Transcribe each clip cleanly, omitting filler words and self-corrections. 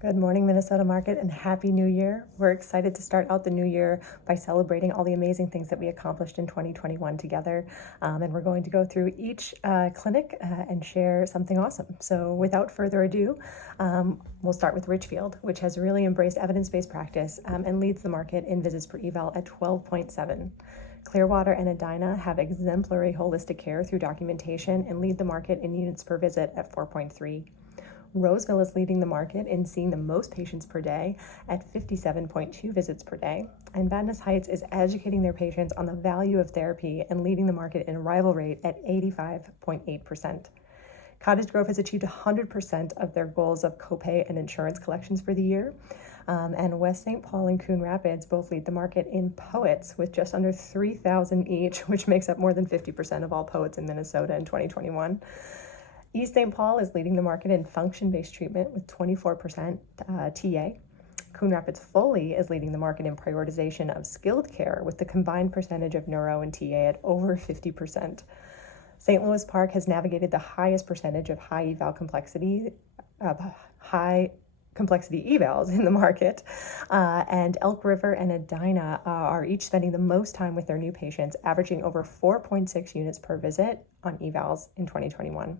Good morning, Minnesota Market, and Happy New Year. We're excited to start out the new year by celebrating all the amazing things that we accomplished in 2021 together. And we're going to go through each clinic and share something awesome. So without further ado, we'll start with Richfield, which has really embraced evidence-based practice and leads the market in visits per eval at 12.7. Clearwater and Edina have exemplary holistic care through documentation and lead the market in units per visit at 4.3. Roseville is leading the market in seeing the most patients per day at 57.2 visits per day. And Vadnais Heights is educating their patients on the value of therapy and leading the market in arrival rate at 85.8%. Cottage Grove has achieved 100% of their goals of copay and insurance collections for the year. And West St. Paul and Coon Rapids both lead the market in poets with just under 3,000 each, which makes up more than 50% of all poets in Minnesota in 2021. East St. Paul is leading the market in function-based treatment with 24% TA. Coon Rapids Foley is leading the market in prioritization of skilled care with the combined percentage of neuro and TA at over 50%. St. Louis Park has navigated the highest percentage of high complexity evals in the market, and Elk River and Edina are each spending the most time with their new patients, averaging over 4.6 units per visit on evals in 2021.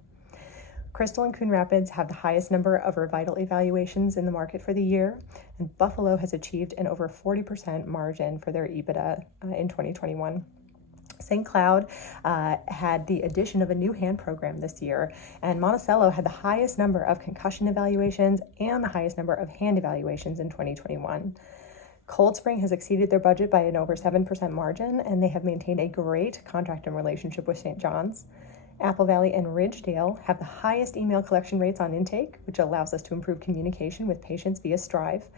Crystal and Coon Rapids have the highest number of Revital evaluations in the market for the year, and Buffalo has achieved an over 40% margin for their EBITDA in 2021. St. Cloud had the addition of a new hand program this year, and Monticello had the highest number of concussion evaluations and the highest number of hand evaluations in 2021. Cold Spring has exceeded their budget by an over 7% margin, and they have maintained a great contracting relationship with St. John's. Apple Valley and Ridgedale have the highest email collection rates on intake, which allows us to improve communication with patients via Strive.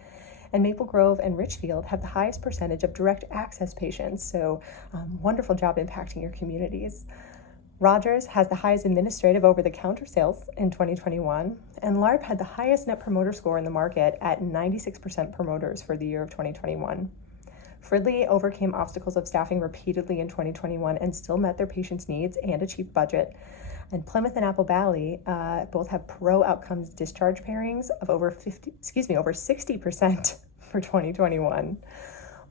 And Maple Grove and Richfield have the highest percentage of direct access patients, so wonderful job impacting your communities. Rogers has the highest administrative over-the-counter sales in 2021, and LARP had the highest net promoter score in the market at 96% promoters for the year of 2021. Fridley overcame obstacles of staffing repeatedly in 2021 and still met their patients' needs and achieved budget. And Plymouth and Apple Valley both have pro outcomes discharge pairings of over 60% for 2021.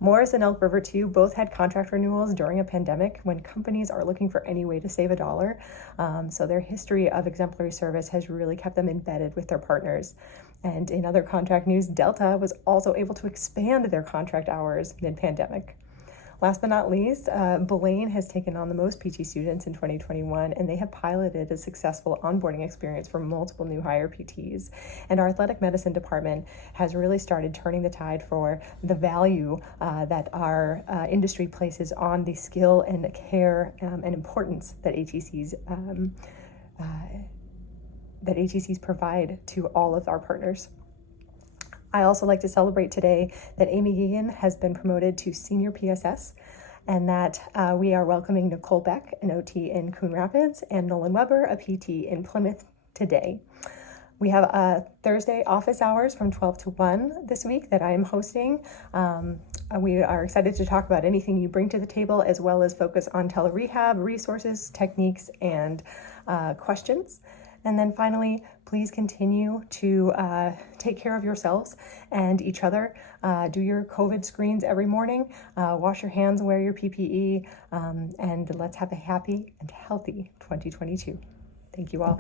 Morris and Elk River, too, both had contract renewals during a pandemic when companies are looking for any way to save a dollar. So their history of exemplary service has really kept them embedded with their partners. And in other contract news, Delta was also able to expand their contract hours mid-pandemic. Last but not least, Blaine has taken on the most PT students in 2021, and they have piloted a successful onboarding experience for multiple new hire PTs. And our athletic medicine department has really started turning the tide for the value that our industry places on the skill and care and importance that ATCs provide to all of our partners. I also like to celebrate today that Amy Geegan has been promoted to Senior PSS, and that we are welcoming Nicole Beck, an OT in Coon Rapids, and Nolan Weber, a PT in Plymouth today. We have Thursday office hours from 12 to 1 this week that I am hosting. We are excited to talk about anything you bring to the table, as well as focus on telerehab, resources, techniques, and questions. And then finally, please continue to take care of yourselves and each other. Do your COVID screens every morning, wash your hands, wear your PPE, and let's have a happy and healthy 2022. Thank you all.